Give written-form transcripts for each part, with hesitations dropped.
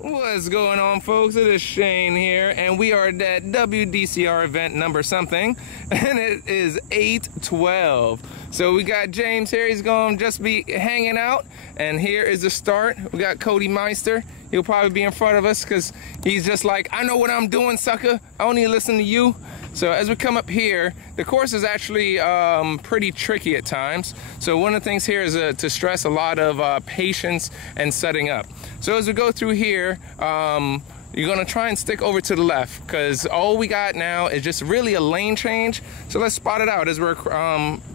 What's going on, folks? It is Shane here, and we are at that WDCR event number something, and it is 8/12. So we got James here. He's going to just be hanging out, and here is the start. We got Cody Meister. He'll probably be in front of us because he's just like, I know what I'm doing, sucker. I don't need to listen to you. So as we come up here, the course is actually pretty tricky at times. So one of the things here is to stress a lot of patience and setting up. So as we go through here, you're gonna try and stick over to the left because all we got now is just really a lane change. So let's spot it out as we're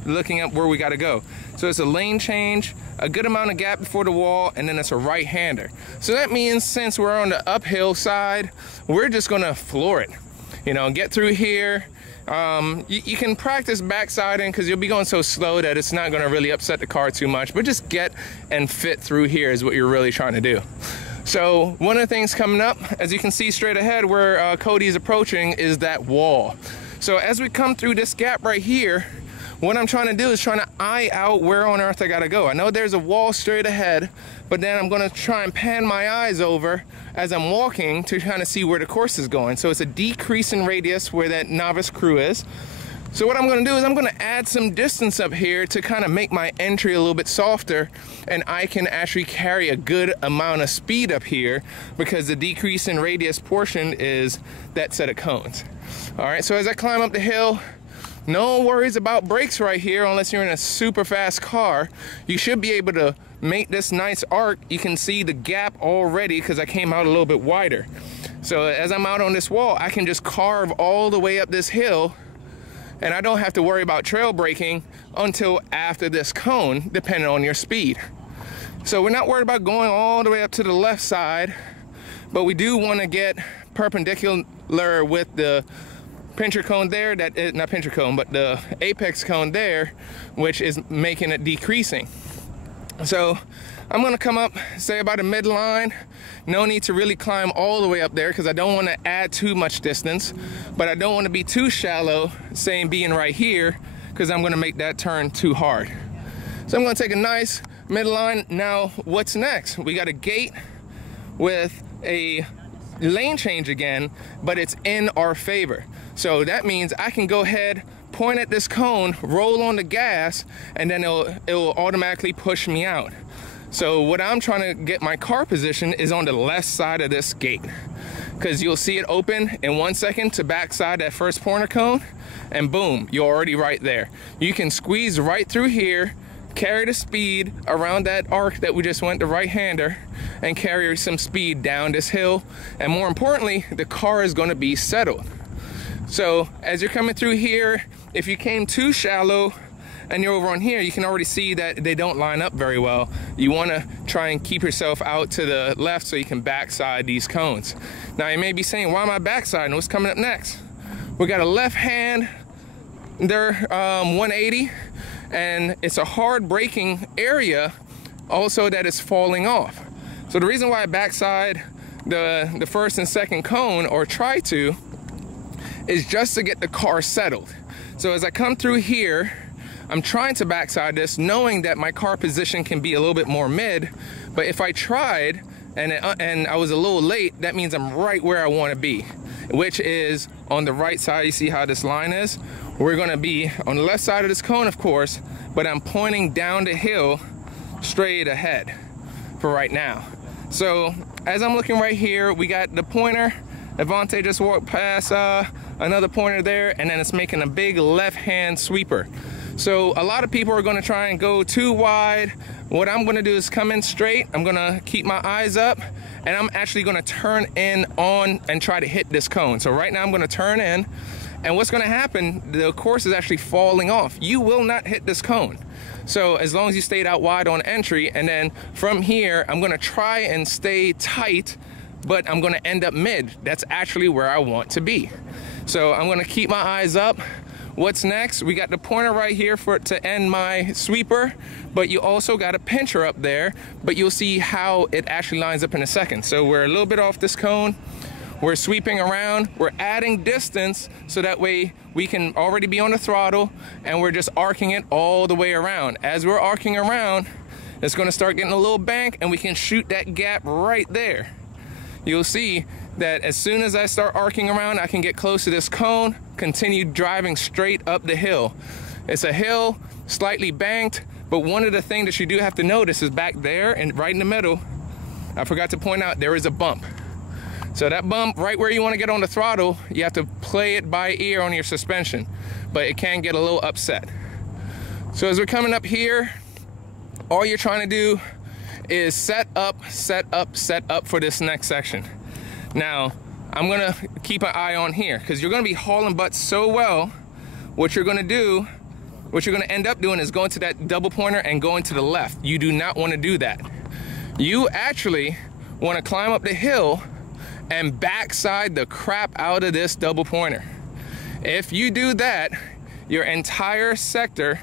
looking at where we gotta go. So it's a lane change, a good amount of gap before the wall, and then it's a right-hander. So that means since we're on the uphill side, we're just gonna floor it. You know, get through here. You can practice backsiding because you'll be going so slow that it's not gonna really upset the car too much, but just get and fit through here is what you're really trying to do. So one of the things coming up, as you can see straight ahead where Cody is approaching, is that wall. So as we come through this gap right here, what I'm trying to do is trying to eye out where on earth I gotta go. I know there's a wall straight ahead, but then I'm gonna try and pan my eyes over as I'm walking to kind of see where the course is going. So it's a decrease in radius where that novice crew is. So what I'm gonna do is I'm gonna add some distance up here to kind of make my entry a little bit softer, and I can actually carry a good amount of speed up here because the decrease in radius portion is that set of cones. All right, so as I climb up the hill, no worries about brakes right here unless you're in a super fast car. You should be able to make this nice arc. You can see the gap already because I came out a little bit wider. So as I'm out on this wall, I can just carve all the way up this hill, and I don't have to worry about trail braking until after this cone, depending on your speed. So we're not worried about going all the way up to the left side, but we do want to get perpendicular with the pincher cone there, that is not pincher cone, but the apex cone there, which is making it decreasing. So I'm gonna come up, say about a midline. No need to really climb all the way up there because I don't want to add too much distance, but I don't want to be too shallow, saying being right here, because I'm gonna make that turn too hard. So I'm gonna take a nice midline. Now what's next? We got a gate with a lane change again, but it's in our favor. So that means I can go ahead, point at this cone, roll on the gas, and then it will automatically push me out. So what I'm trying to get my car position is on the left side of this gate, because you'll see it open in 1 second to backside that first corner cone, and boom, you're already right there. You can squeeze right through here, carry the speed around that arc that we just went to right-hander, and carry some speed down this hill, and more importantly, the car is going to be settled. So as you're coming through here, if you came too shallow and you're over on here, you can already see that they don't line up very well. You want to try and keep yourself out to the left so you can backside these cones. Now you may be saying, why am I backsiding? What's coming up next? We got a left hand there, 180, and it's a hard braking area also that is falling off. So the reason why I backside the first and second cone, or try to, is just to get the car settled. So as I come through here, I'm trying to backside this, knowing that my car position can be a little bit more mid, but if I tried and I was a little late, that means I'm right where I want to be, which is on the right side. You see how this line is? We're going to be on the left side of this cone, of course, but I'm pointing down the hill straight ahead for right now. So as I'm looking right here, we got the pointer. Avante just walked past another pointer there, and then it's making a big left-hand sweeper. So a lot of people are going to try and go too wide. What I'm going to do is come in straight. I'm going to keep my eyes up, and I'm actually going to turn in on and try to hit this cone. So right now I'm going to turn in, and what's going to happen, the course is actually falling off. You will not hit this cone. So as long as you stayed out wide on entry, and then from here, I'm going to try and stay tight, but I'm going to end up mid. That's actually where I want to be. So I'm going to keep my eyes up. What's next? We got the pointer right here to end my sweeper, but you also got a pincher up there, but you'll see how it actually lines up in a second. So we're a little bit off this cone. We're sweeping around. We're adding distance so that way we can already be on the throttle, and we're just arcing it all the way around. As we're arcing around, it's going to start getting a little bank, and we can shoot that gap right there. you'll see that as soon as I start arcing around, I can get close to this cone, continue driving straight up the hill. It's a hill, slightly banked, but one of the things that you do have to notice is back there and right in the middle, I forgot to point out, there is a bump. So that bump, right where you want to get on the throttle, you have to play it by ear on your suspension, but it can get a little upset. So as we're coming up here, all you're trying to do is set up for this next section. Now, I'm gonna keep an eye on here because you're gonna be hauling butt so well. What you're gonna end up doing is going to that double pointer and going to the left. You do not want to do that. You actually want to climb up the hill and backside the crap out of this double pointer. If you do that, your entire sector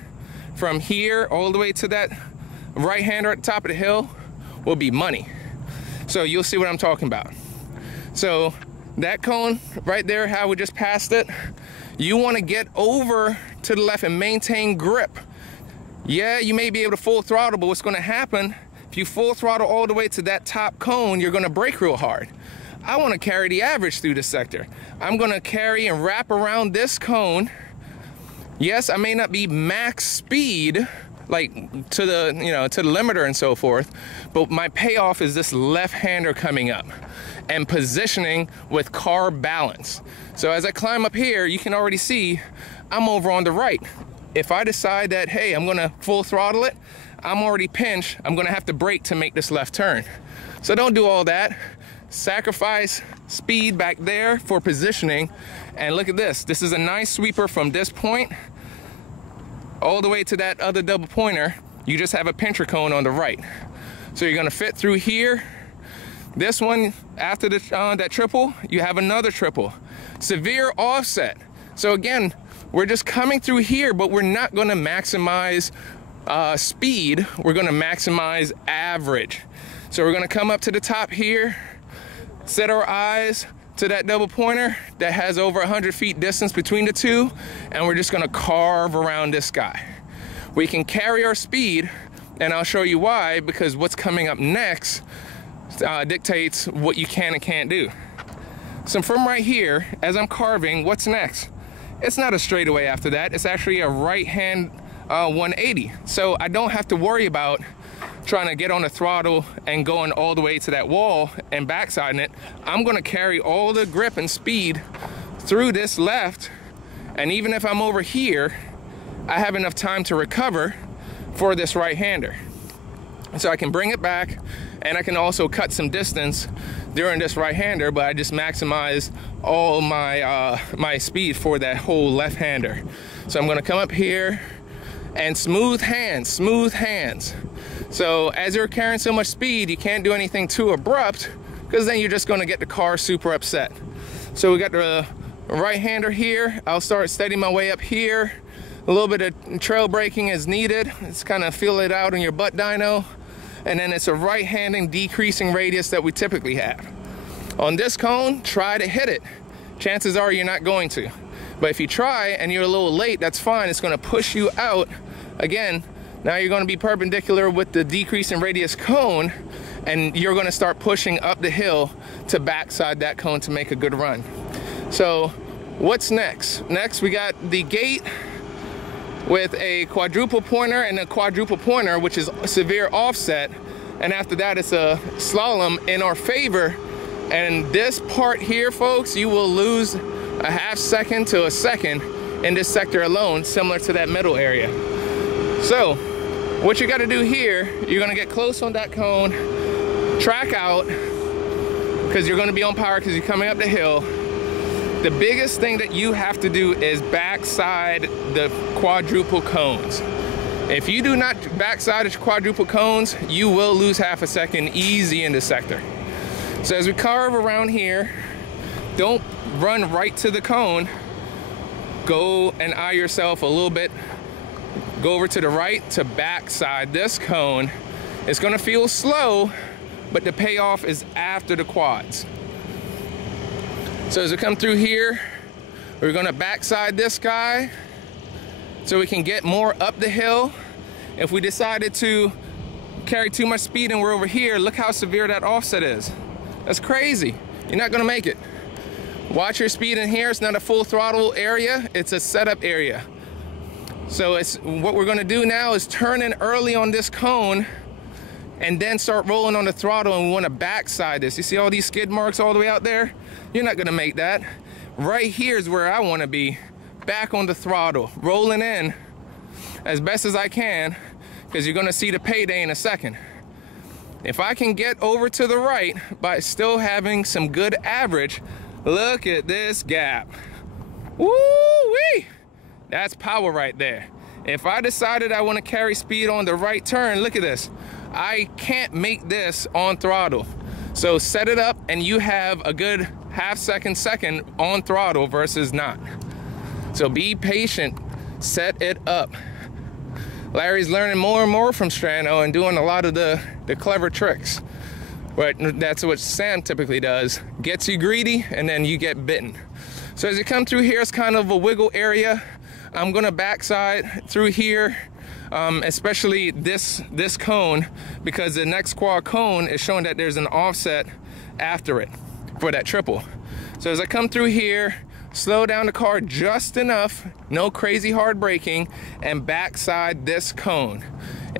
from here all the way to that right-hander at the top of the hill will be money. So you'll see what I'm talking about. So that cone right there, how we just passed it, you want to get over to the left and maintain grip. Yeah, you may be able to full throttle, but what's going to happen if you full throttle all the way to that top cone, you're going to brake real hard. I want to carry the average through this sector. I'm going to carry and wrap around this cone. Yes, I may not be max speed, like to the, to the limiter and so forth, but my payoff is this left-hander coming up and positioning with car balance. So as I climb up here, you can already see I'm over on the right. If I decide that, hey, I'm gonna full throttle it, I'm already pinched, I'm gonna have to brake to make this left turn. So don't do all that. Sacrifice speed back there for positioning. And look at this. This is a nice sweeper from this point all the way to that other double pointer. You just have a pincher cone on the right. So you're gonna fit through here. This one, after the, that triple, you have another triple. Severe offset. So again, we're just coming through here, but we're not gonna maximize speed. We're gonna maximize average. So we're gonna come up to the top here, set our eyes to that double pointer that has over 100 feet distance between the two, and we're just gonna carve around this guy. We can carry our speed, and I'll show you why, because what's coming up next dictates what you can and can't do. So from right here, as I'm carving, what's next? It's not a straightaway after that. It's actually a right hand 180. So I don't have to worry about trying to get on the throttle and going all the way to that wall and backsiding it. I'm gonna carry all the grip and speed through this left, and even if I'm over here, I have enough time to recover for this right-hander. So I can bring it back, and I can also cut some distance during this right-hander, but I just maximize all my my speed for that whole left-hander. So I'm gonna come up here and smooth hands. So as you're carrying so much speed, you can't do anything too abrupt, because then you're just gonna get the car super upset. So we got the right-hander here. I'll start steadying my way up here. A little bit of trail braking is needed. It's kind of feel it out in your butt dyno. And then it's a right-handing decreasing radius that we typically have. On this cone, try to hit it. Chances are you're not going to. But if you try and you're a little late, that's fine. It's gonna push you out. Again, now you're gonna be perpendicular with the decreasing radius cone, and you're gonna start pushing up the hill to backside that cone to make a good run. So what's next? Next, we got the gate with a quadruple pointer and a quadruple pointer, which is severe offset. And after that, it's a slalom in our favor. And this part here, folks, you will lose a half second to a second in this sector alone, similar to that middle area. So what you got to do here, you're going to get close on that cone, track out, because you're going to be on power because you're coming up the hill. The biggest thing that you have to do is backside the quadruple cones. If you do not backside the quadruple cones, you will lose half a second easy in the sector. So as we carve around here, don't run right to the cone. Go and eye yourself a little bit. Go over to the right to backside this cone. It's gonna feel slow, but the payoff is after the quads. So as we come through here, we're gonna backside this guy so we can get more up the hill. If we decided to carry too much speed and we're over here, look how severe that offset is. That's crazy. You're not gonna make it. Watch your speed in here. It's not a full throttle area, it's a setup area. So what we're gonna do now is turn in early on this cone and then start rolling on the throttle, and we wanna backside this. You see all these skid marks all the way out there? You're not gonna make that. Right here is where I wanna be, back on the throttle, rolling in as best as I can, because you're gonna see the payday in a second. If I can get over to the right by still having some good average, look at this gap. Woo-wee! That's power right there. If I decided I want to carry speed on the right turn, look at this. I can't make this on throttle. So set it up and you have a good half second on throttle versus not. So be patient, set it up. Larry's learning more and more from Strano and doing a lot of the clever tricks. But that's what Sam typically does. Gets you greedy and then you get bitten. So as you come through here, it's kind of a wiggle area. I'm gonna backside through here, especially this cone, because the next quad cone is showing that there's an offset after it for that triple. So as I come through here, slow down the car just enough, no crazy hard braking, and backside this cone.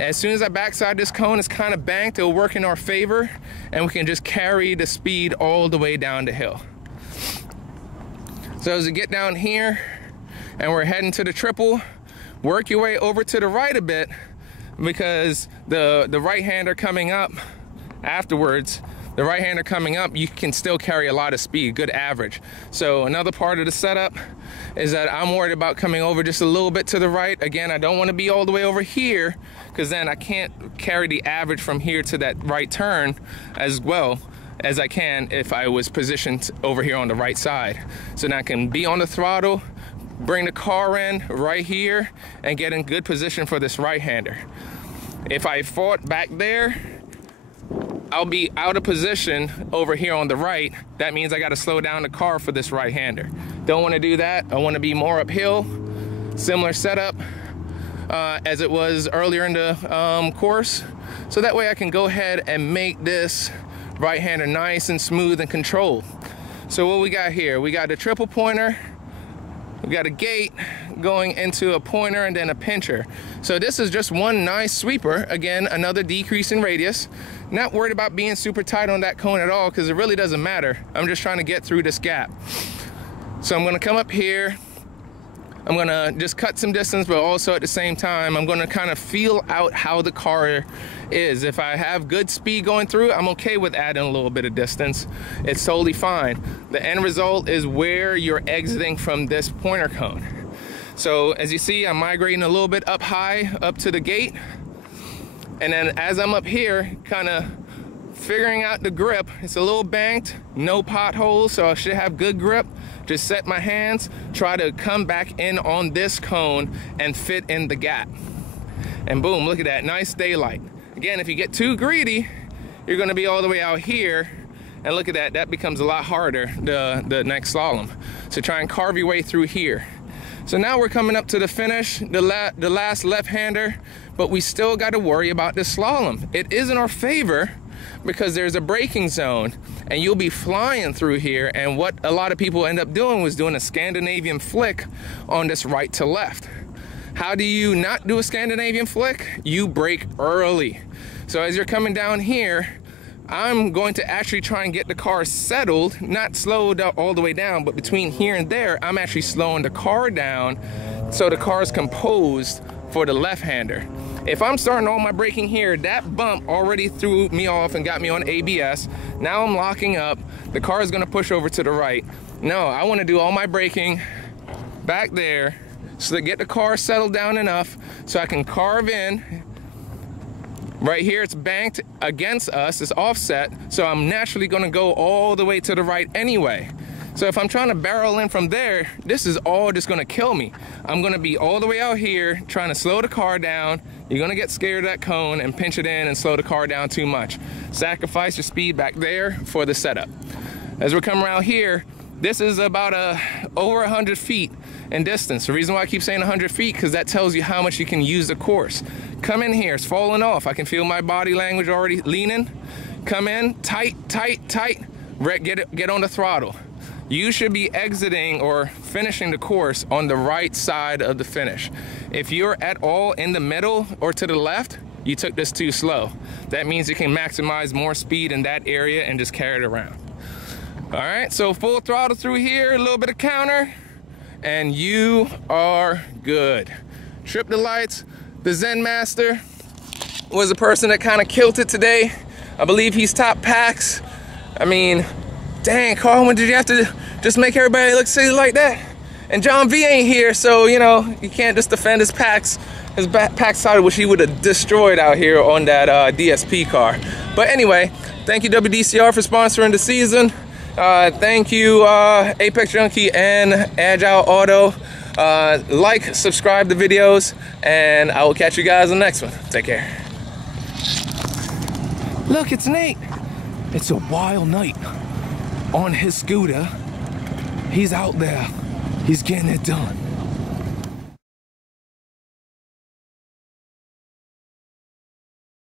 As soon as I backside this cone, it's kind of banked, it'll work in our favor, and we can just carry the speed all the way down the hill. So as we get down here, and we're heading to the triple, work your way over to the right a bit, because the right-hander coming up afterwards, the right-hander coming up, you can still carry a lot of speed, good average. So another part of the setup is that I'm worried about coming over just a little bit to the right. Again, I don't want to be all the way over here, because then I can't carry the average from here to that right turn as well as I can if I was positioned over here on the right side. So now I can be on the throttle, bring the car in right here, and get in good position for this right-hander. If I fought back there, I'll be out of position over here on the right. That means I got to slow down the car for this right-hander. Don't want to do that. I want to be more uphill. Similar setup as it was earlier in the course. So that way I can go ahead and make this right-hander nice and smooth and controlled. So what we got here? We got a triple pointer. We got a gate going into a pointer and then a pincher. So this is just one nice sweeper. Again, another decrease in radius. Not worried about being super tight on that cone at all, because it really doesn't matter. I'm just trying to get through this gap. So I'm gonna come up here. I'm gonna just cut some distance, but also at the same time, I'm gonna kind of feel out how the car is. If I have good speed going through, I'm okay with adding a little bit of distance. It's totally fine. The end result is where you're exiting from this pointer cone. So as you see, I'm migrating a little bit up high, up to the gate. And then as I'm up here, kind of figuring out the grip, it's a little banked, no potholes, so I should have good grip. Just set my hands, try to come back in on this cone and fit in the gap. And boom, look at that, nice daylight. Again, if you get too greedy, you're gonna be all the way out here, and look at that, that becomes a lot harder, the next slalom. So try and carve your way through here. So now we're coming up to the finish, the last left-hander, but we still gotta worry about this slalom. It is in our favor, because there's a braking zone and you'll be flying through here, and what a lot of people end up doing was doing a Scandinavian flick on this right to left. How do you not do a Scandinavian flick? You brake early. So as you're coming down here, I'm going to actually try and get the car settled, not slowed all the way down, but between here and there, I'm actually slowing the car down so the car is composed for the left-hander. If I'm starting all my braking here, that bump already threw me off and got me on ABS. Now I'm locking up. The car is gonna push over to the right. No, I wanna do all my braking back there so to get the car settled down enough so I can carve in. Right here, it's banked against us, it's offset, so I'm naturally gonna go all the way to the right anyway. So if I'm trying to barrel in from there, this is all just gonna kill me. I'm gonna be all the way out here trying to slow the car down. You're gonna get scared of that cone and pinch it in and slow the car down too much. Sacrifice your speed back there for the setup. As we're coming around here, this is about over 100 feet in distance. The reason why I keep saying 100 feet, because that tells you how much you can use the course. Come in here, it's falling off. I can feel my body language already leaning. come in tight, tight, tight, get on the throttle. You should be exiting or finishing the course on the right side of the finish. If you're at all in the middle or to the left, you took this too slow. That means you can maximize more speed in that area and just carry it around. All right, so full throttle through here, a little bit of counter, and you are good. Trip the lights. The Zen Master was a person that kind of killed it today. I believe he's top packs. I mean, dang, Carl, when did you have to just make everybody look silly like that? And John V ain't here, so, you know, you can't just defend his packs. His pack side, which he would have destroyed out here on that DSP car. But anyway, thank you WDCR for sponsoring the season. Thank you Apex Junkie and Agile Auto. Like, subscribe to videos, and I will catch you guys in the next one. Take care. Look, it's Nate. It's a wild night. On his scooter, he's out there. He's getting it done.